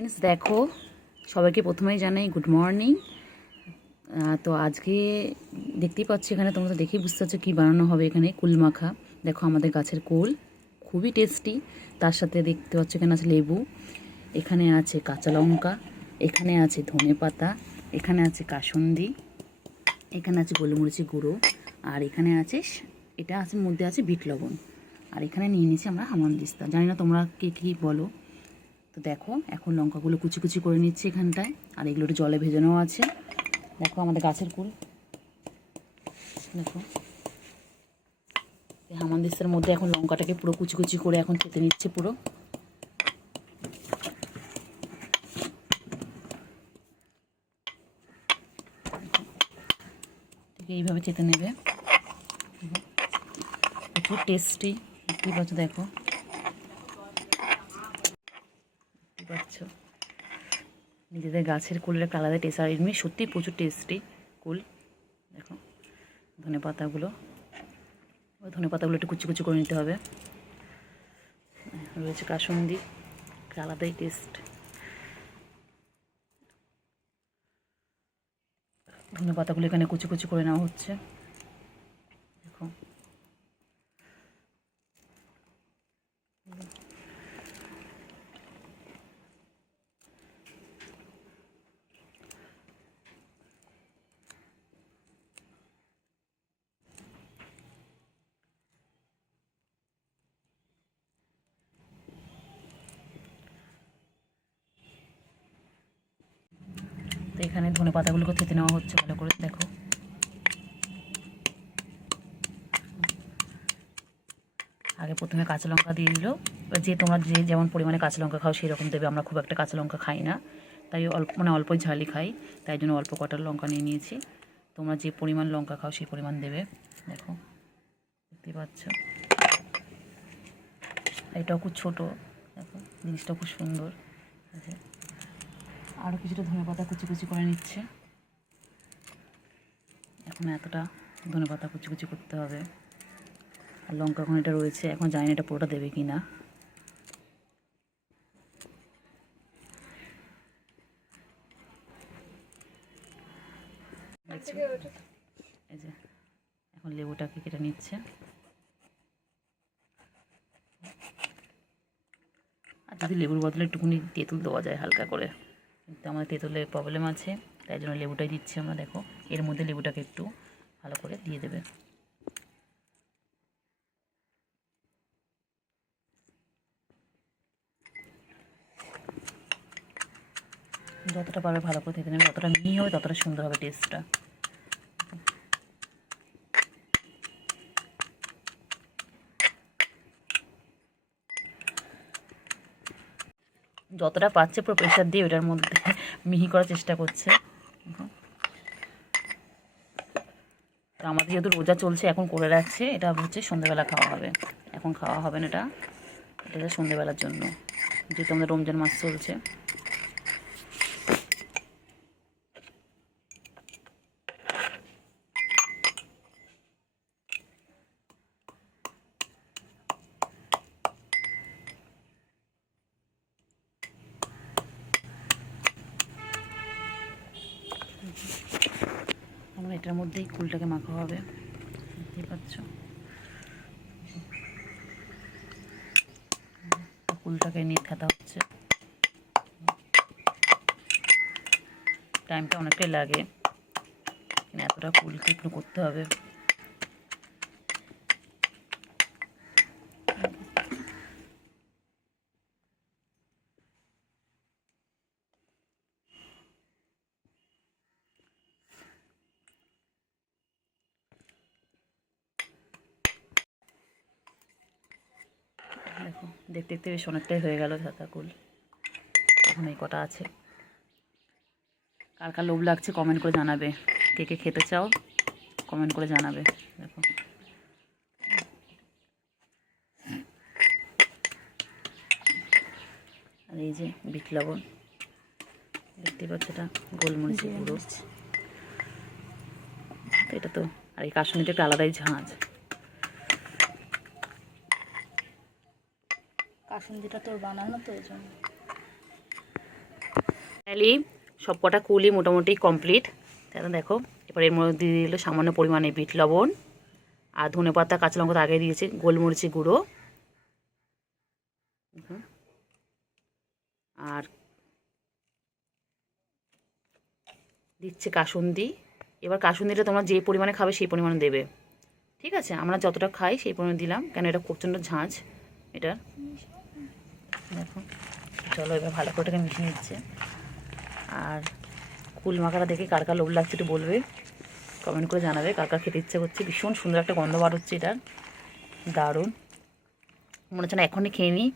Friends দেখো, সবাইকে প্রথমেই জানাই গুড মর্নিং। তো আজকে দেখতেই পাচ্ছি এখানে, তোমরা তো দেখেই বুঝতে পারছো কী বানানো হবে। এখানে কুল মাখা, দেখো আমাদের গাছের কুল, খুবই টেস্টি। তার সাথে দেখতে পাচ্ছ এখানে আছে লেবু, এখানে আছে কাঁচা লঙ্কা, এখানে আছে ধনে পাতা, এখানে আছে কাসুন্দি, এখানে আছে গোলমরিচের গুঁড়ো, আর এখানে আছে এটা আছে মধ্যে আছে বিট লবণ, আর এখানে নিয়ে নিয়েছি আমরা হামানদিস্তা। জানি না তোমরা কে কী বলো। তো দেখো এখন লঙ্কাগুলো কুচি কুচি করে নিচ্ছি এখানটায়, আর এগুলো একটু জলে ভেজানো আছে। দেখো আমাদের গাছের কুল, দেখো এই হামানদিস্তার মধ্যে এখন লঙ্কাটাকে পুরো কুচি কুচি করে এখন চেতে নিচ্ছে পুরো। এইভাবে চেতে নেবে, প্রচুর টেস্টি। দেখতেই পাচ্ছ, দেখো দেখতে পাচ্ছ নিজেদের গাছের কুলের একটা আলাদা টেস্ট, আর এমনি সত্যিই প্রচুর টেস্টি কুল। দেখো ধনে পাতাগুলো, ওই ধনে পাতাগুলো একটু কুচি কুচি করে নিতে হবে। রয়েছে কাসুন্দি, একটা আলাদাই টেস্ট। ধনে পাতাগুলো এখানে কুচি কুচি করে নেওয়া হচ্ছে, দেখো তো এখানে ধনে পাতাগুলোকে থেতে নেওয়া হচ্ছে ভালো করে। দেখো আগে প্রথমে কাঁচা লঙ্কা দিয়ে দিল, যে তোমরা যে যেমন পরিমাণে কাঁচা লঙ্কা খাও সেই রকম দেবে। আমরা খুব একটা কাঁচা লঙ্কা খাই না, তাই অল্পই ঝালই খাই, তাই জন্য অল্প কটা লঙ্কা নিয়ে নিয়েছি। তোমরা যে পরিমাণ লঙ্কা খাও সেই পরিমাণ দেবে। দেখো দেখতে পাচ্ছ, এটাও খুব ছোটো, দেখো জিনিসটা খুব সুন্দর আছে। আরও কিছুটা ধনে পাতা কুচি কুচি করে নিচ্ছে। এখন এতটা ধনে পাতা কুচি কুচি করতে হবে, আর লঙ্কা এখন এটা রয়েছে, এখন জানি না এটা পুরোটা দেবে কি না। এই যে এখন লেবুটাকে কেটে নিচ্ছে, আর যদি লেবুর বদলে একটুখানি তেঁতুল দেওয়া যায় হালকা করে, কিন্তু আমাদের তেঁতুলের প্রবলেম আছে, তাই জন্য লেবুটাই দিচ্ছি আমরা। দেখো এর মধ্যে লেবুটাকে একটু ভালো করে দিয়ে দেবে। যতটা পারবে ভালো করে তেঁতে নেবে, যতটা মিহি হবে ততটা সুন্দর হবে টেস্টটা। যতটা পাচ্ছে পুরো প্রেশার দিয়ে ওটার মধ্যে মিহি করার চেষ্টা করছে। তো আমাদের যেহেতু রোজা চলছে এখন করে রাখছে, এটা হচ্ছে সন্ধ্যেবেলা খাওয়া হবে, এখন খাওয়া হবে না। এটা সন্ধ্যেবেলার জন্য, যেহেতু আমাদের রমজান মাস চলছে। এখন এটার মধ্যেই কুলটাকে মাখা হবে, দেখতেই পাচ্ছ। কুলটাকে নিয়ে খেতে হচ্ছে, টাইমটা অনেকটাই লাগে, এতটা কুলকে একটু করতে হবে। দেখো দেখতে দেখতে বেশ অনেকটাই হয়ে গেল সাদা কুল, এখন এই কটা আছে। কার কার লোভ লাগছে কমেন্ট করে জানাবে, কে কে খেতে চাও কমেন্ট করে জানাবে। দেখো আর এই যে বিট লবণ, দেখতে পাচ্ছ, এটা গোলমরিচের গুঁড়ো, এটা তো, আর এই কাশুনিটা একটু আলাদাই ঝাঁঝ। কাসুন্দিটা তোর বানানো তো, এই জন্য। ফাইনালি সব কটা কুলই মোটামুটি কমপ্লিট। তাহলে দেখো এবার এর মধ্যে দিয়ে দিল সামান্য পরিমাণে বিট লবণ, আর ধনে পাতা কাঁচা লঙ্কা তো আগে দিয়েছি, গোলমরিচের গুঁড়ো, আর দিচ্ছে কাসুন্দি। এবার কাসুন্দিটা তোমরা যে পরিমাণে খাবে সেই পরিমাণে দেবে, ঠিক আছে? আমরা যতটা খাই সেই পরিমাণে দিলাম, কেন এটা প্রচণ্ড ঝাঁঝ এটা। দেখো চলো এবার ভালো করে এটাকে মিশিয়ে নিচ্ছে। আর কুল মাখাটা দেখে কার কার লোভ লাগছে একটু বলবে, কমেন্ট করে জানাবে কার কার খেতে ইচ্ছে করছে। ভীষণ সুন্দর একটা গন্ধ বার হচ্ছে এটার, দারুণ। মনে হচ্ছে না এখনই খেয়ে নিই।